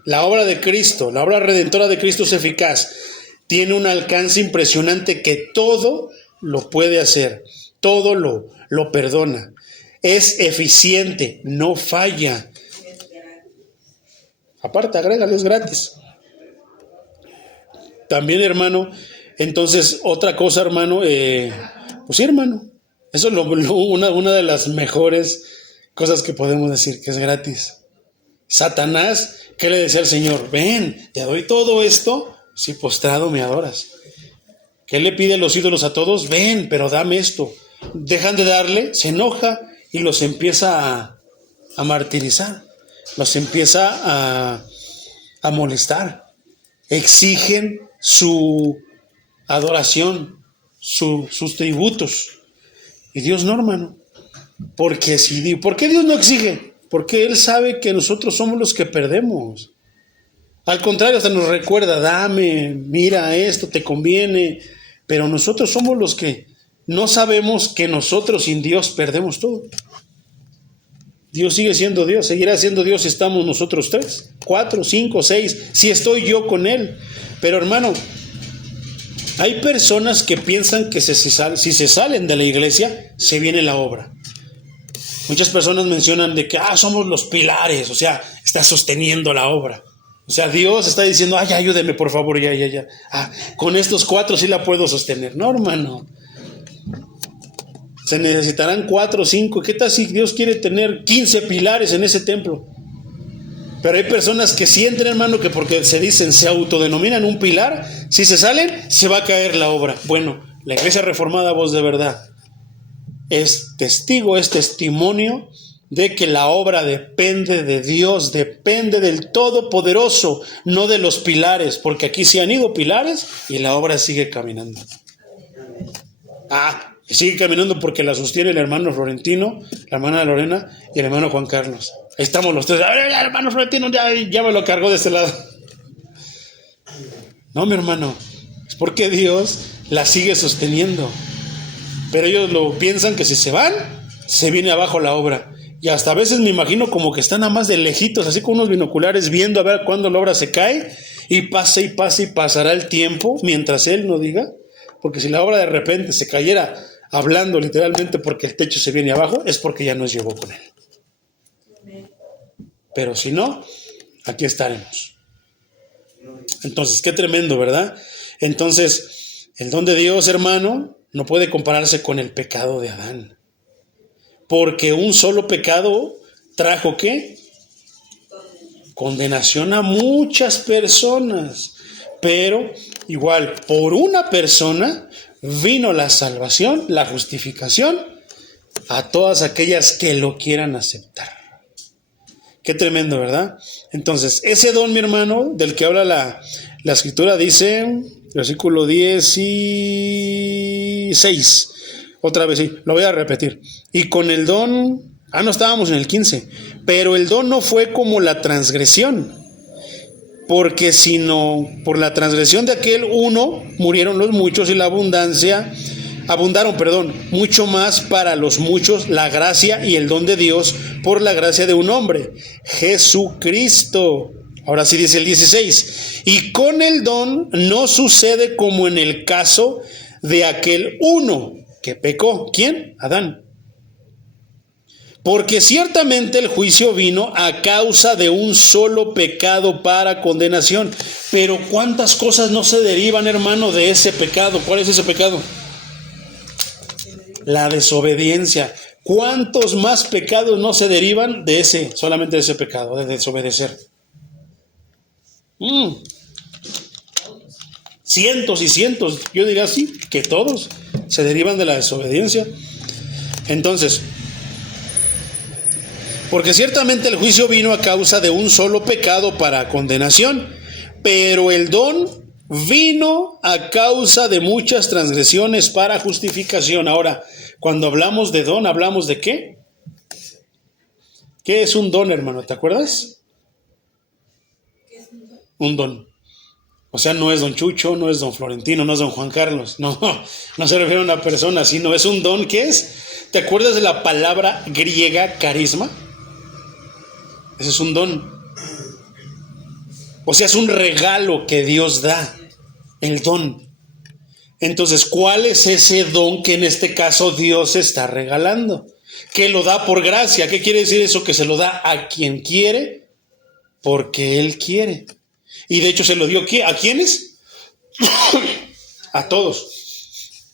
La obra de Cristo, la obra redentora de Cristo es eficaz. Tiene un alcance impresionante que todo lo puede hacer, todo lo perdona. Es eficiente, no falla. Aparte, agrégale, es gratis. También, hermano, entonces, otra cosa, hermano, pues sí, hermano, eso es una de las mejores cosas que podemos decir, que es gratis. Satanás, ¿qué le decía al Señor? Ven, te doy todo esto, si postrado me adoras. ¿Qué le pide a los ídolos a todos? Ven, pero dame esto. Dejan de darle, se enoja y los empieza a martirizar, los empieza a molestar. Exigen su adoración, sus tributos. Y Dios no, hermano. ¿Por qué Dios no exige? Porque Él sabe que nosotros somos los que perdemos. Al contrario, hasta nos recuerda, dame, mira esto, te conviene. Pero nosotros somos los que no sabemos que nosotros sin Dios perdemos todo. Dios sigue siendo Dios, seguirá siendo Dios si estamos nosotros 3, 4, 5, 6, si estoy yo con Él. Pero, hermano, hay personas que piensan que si se salen de la iglesia, se viene la obra. Muchas personas mencionan de que somos los pilares, o sea, está sosteniendo la obra. O sea, Dios está diciendo, ayúdeme por favor, ya. Con estos 4 sí la puedo sostener. No, hermano. Se necesitarán 4 o 5. ¿Qué tal si Dios quiere tener 15 pilares en ese templo? Pero hay personas que sienten, hermano, que porque se autodenominan un pilar, si se salen, se va a caer la obra. Bueno, la Iglesia Reformada Voz de Verdad es testimonio de que la obra depende de Dios, depende del Todopoderoso, no de los pilares, porque aquí se han ido pilares y la obra sigue caminando. Y sigue caminando porque la sostiene el hermano Florentino, la hermana Lorena y el hermano Juan Carlos. Ahí estamos los tres. A ver, el hermano Florentino ya me lo cargó de este lado. No, mi hermano, es porque Dios la sigue sosteniendo. Pero ellos lo piensan que si se van, se viene abajo la obra. Y hasta a veces me imagino como que están nada más de lejitos, así con unos binoculares, viendo a ver cuándo la obra se cae. Y pasa y pasa y pasará el tiempo mientras Él no diga. Porque si la obra de repente se cayera, hablando literalmente porque el techo se viene abajo, es porque ya nos llevó con Él. Pero si no, aquí estaremos. Entonces, qué tremendo, ¿verdad? Entonces, el don de Dios, hermano, no puede compararse con el pecado de Adán. Porque un solo pecado trajo, ¿qué? Condenación a muchas personas. Pero, igual, por una persona vino la salvación, la justificación a todas aquellas que lo quieran aceptar. Qué tremendo, ¿verdad? Entonces, ese don, mi hermano, del que habla la Escritura, dice, versículo 16, otra vez, sí, lo voy a repetir. Y con el don, no estábamos en el 15, pero el don no fue como la transgresión, porque sino por la transgresión de aquel uno murieron los muchos y la abundaron, mucho más para los muchos la gracia y el don de Dios por la gracia de un hombre, Jesucristo. Ahora sí dice el 16, y con el don no sucede como en el caso de aquel uno que pecó. ¿Quién? Adán. Porque ciertamente el juicio vino a causa de un solo pecado para condenación. Pero ¿cuántas cosas no se derivan, hermano, de ese pecado? ¿Cuál es ese pecado? La desobediencia. ¿Cuántos más pecados no se derivan de solamente de ese pecado, de desobedecer? Cientos y cientos, yo diría así, que todos se derivan de la desobediencia. Entonces, porque ciertamente el juicio vino a causa de un solo pecado para condenación, pero el don vino a causa de muchas transgresiones para justificación. Ahora, cuando hablamos de don, ¿hablamos de qué? ¿Qué es un don, hermano? ¿Te acuerdas? Un don. O sea, no es don Chucho, no es don Florentino, no es don Juan Carlos. No se refiere a una persona, sino es un don. ¿Qué es? ¿Te acuerdas de la palabra griega carisma? Ese es un don. O sea, es un regalo que Dios da, el don. Entonces, ¿cuál es ese don que en este caso Dios está regalando? Que lo da por gracia. ¿Qué quiere decir eso? Que se lo da a quien quiere, porque Él quiere. Y de hecho se lo dio ¿a quiénes? A todos.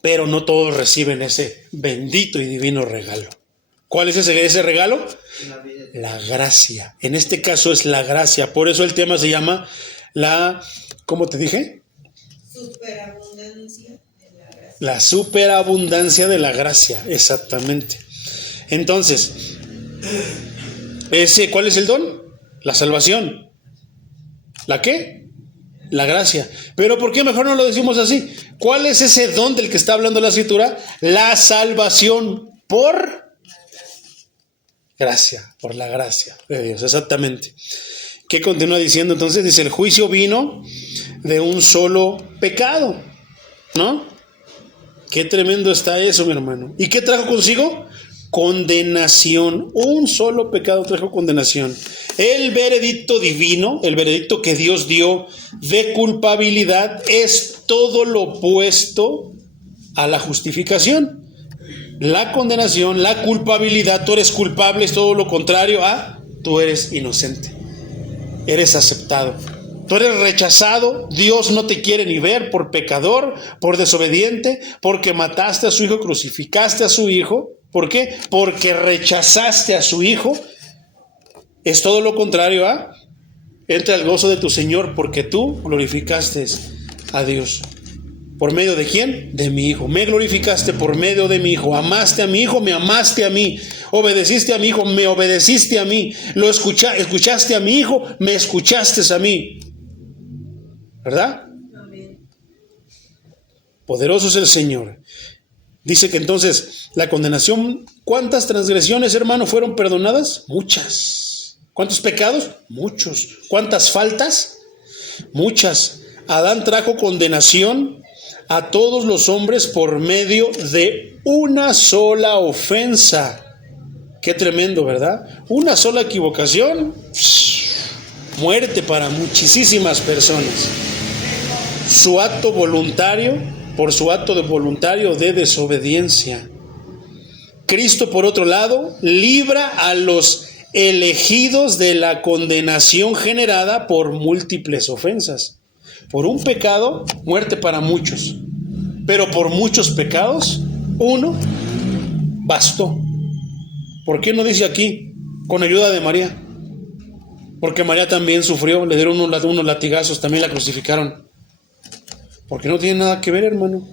Pero no todos reciben ese bendito y divino regalo. ¿Cuál es ese regalo? La gracia. En este caso es la gracia. Por eso el tema se llama ¿cómo te dije? Superabundancia de la gracia. La superabundancia de la gracia, exactamente. Entonces, ¿cuál es el don? La salvación. ¿La qué? La gracia. Pero ¿por qué mejor no lo decimos así? ¿Cuál es ese don del que está hablando la Escritura? La salvación por gracia, por la gracia de Dios, exactamente. ¿Qué continúa diciendo entonces? Dice, el juicio vino de un solo pecado, ¿no? Qué tremendo está eso, mi hermano. ¿Y qué trajo consigo? Condenación. Un solo pecado trajo condenación. El veredicto divino, el veredicto que Dios dio de culpabilidad, es todo lo opuesto a la justificación. La condenación, la culpabilidad, tú eres culpable, es todo lo contrario a tú eres inocente. Eres aceptado. Tú eres rechazado, Dios no te quiere ni ver por pecador, por desobediente, porque mataste a su hijo, crucificaste a su hijo. ¿Por qué? Porque rechazaste a su hijo. Es todo lo contrario a entra al gozo de tu Señor, porque tú glorificaste a Dios. ¿Por medio de quién? De mi hijo. Me glorificaste por medio de mi hijo. Amaste a mi hijo, me amaste a mí. Obedeciste a mi hijo, me obedeciste a mí. Escuchaste a mi hijo, me escuchaste a mí. ¿Verdad? Amén. Poderoso es el Señor. Dice que entonces la condenación, ¿cuántas transgresiones, hermano, fueron perdonadas? Muchas. ¿Cuántos pecados? Muchos. ¿Cuántas faltas? Muchas. Adán trajo condenación a todos los hombres por medio de una sola ofensa. Qué tremendo, ¿verdad? Una sola equivocación, muerte para muchísimas personas. Su acto voluntario, por su acto de voluntario de desobediencia. Cristo, por otro lado, libra a los elegidos de la condenación generada por múltiples ofensas. Por un pecado, muerte para muchos. Pero por muchos pecados, uno bastó. ¿Por qué no dice aquí? Con ayuda de María. Porque María también sufrió, le dieron unos latigazos, también la crucificaron. Porque no tiene nada que ver, hermano.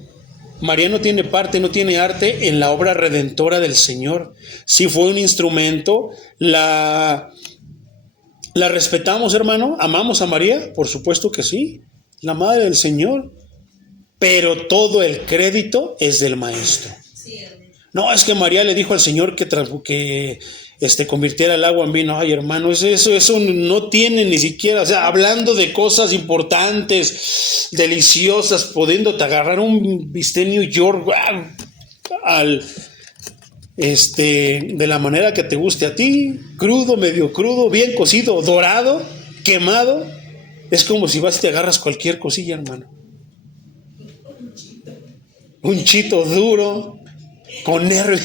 María no tiene parte, no tiene arte en la obra redentora del Señor. Sí fue un instrumento, la respetamos, hermano, amamos a María, por supuesto que sí, la madre del Señor, pero todo el crédito es del Maestro. No, es que María le dijo al Señor que convirtiera el agua en vino. Ay, hermano, eso no tiene ni siquiera, o sea, hablando de cosas importantes, deliciosas, pudiéndote agarrar un bistec New York de la manera que te guste a ti, crudo, medio crudo, bien cocido, dorado, quemado. Es como si vas y te agarras cualquier cosilla, hermano. Un chito duro, con nervio.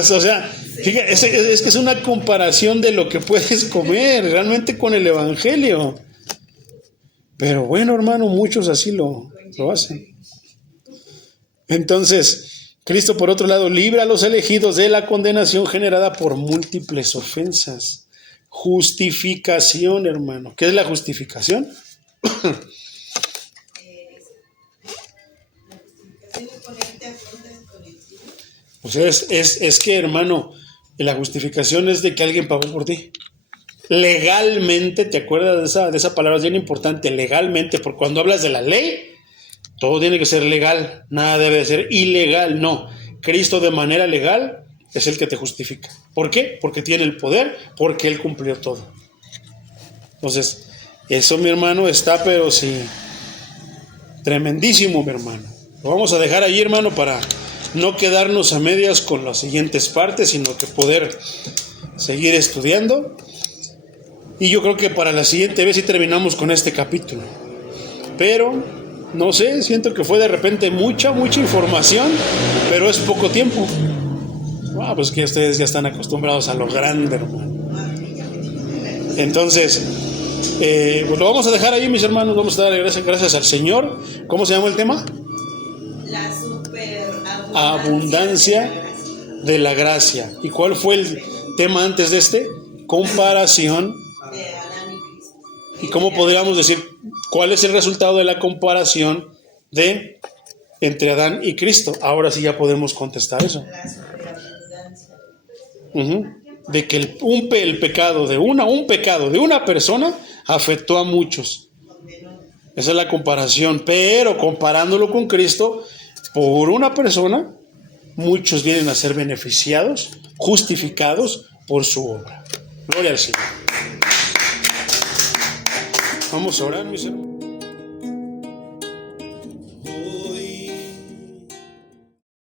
O sea, fíjate, es que es una comparación de lo que puedes comer realmente con el Evangelio. Pero bueno, hermano, muchos así lo hacen. Entonces, Cristo, por otro lado, libra a los elegidos de la condenación generada por múltiples ofensas. Justificación, hermano. ¿Qué es la justificación? Pues es que, hermano, la justificación es de que alguien pagó por ti. Legalmente, ¿te acuerdas de esa palabra? Es bien importante, legalmente, porque cuando hablas de la ley, todo tiene que ser legal, nada debe de ser ilegal, no. Cristo de manera legal es el que te justifica. ¿Por qué? Porque tiene el poder, porque Él cumplió todo. Entonces, eso, mi hermano, está, pero sí, tremendísimo, mi hermano. Lo vamos a dejar ahí, hermano, para no quedarnos a medias con las siguientes partes, sino que poder seguir estudiando. Y yo creo que para la siguiente vez sí terminamos con este capítulo. Pero, no sé, siento que fue de repente mucha información, pero es poco tiempo. Pues que ustedes ya están acostumbrados a lo grande, hermano. Entonces, pues lo vamos a dejar ahí, mis hermanos. Vamos a dar gracias al Señor. ¿Cómo se llama el tema? La superabundancia de la gracia. ¿Y cuál fue el tema antes de este? Comparación. de Adán y Cristo. ¿Y cómo podríamos decir cuál es el resultado de la comparación entre Adán y Cristo? Ahora sí ya podemos contestar eso. La superabundancia. De que el pecado de una persona afectó a muchos. Esa es la comparación, pero comparándolo con Cristo, por una persona, muchos vienen a ser beneficiados, justificados por su obra. Gloria al Señor. Vamos a orar, mis hermanos.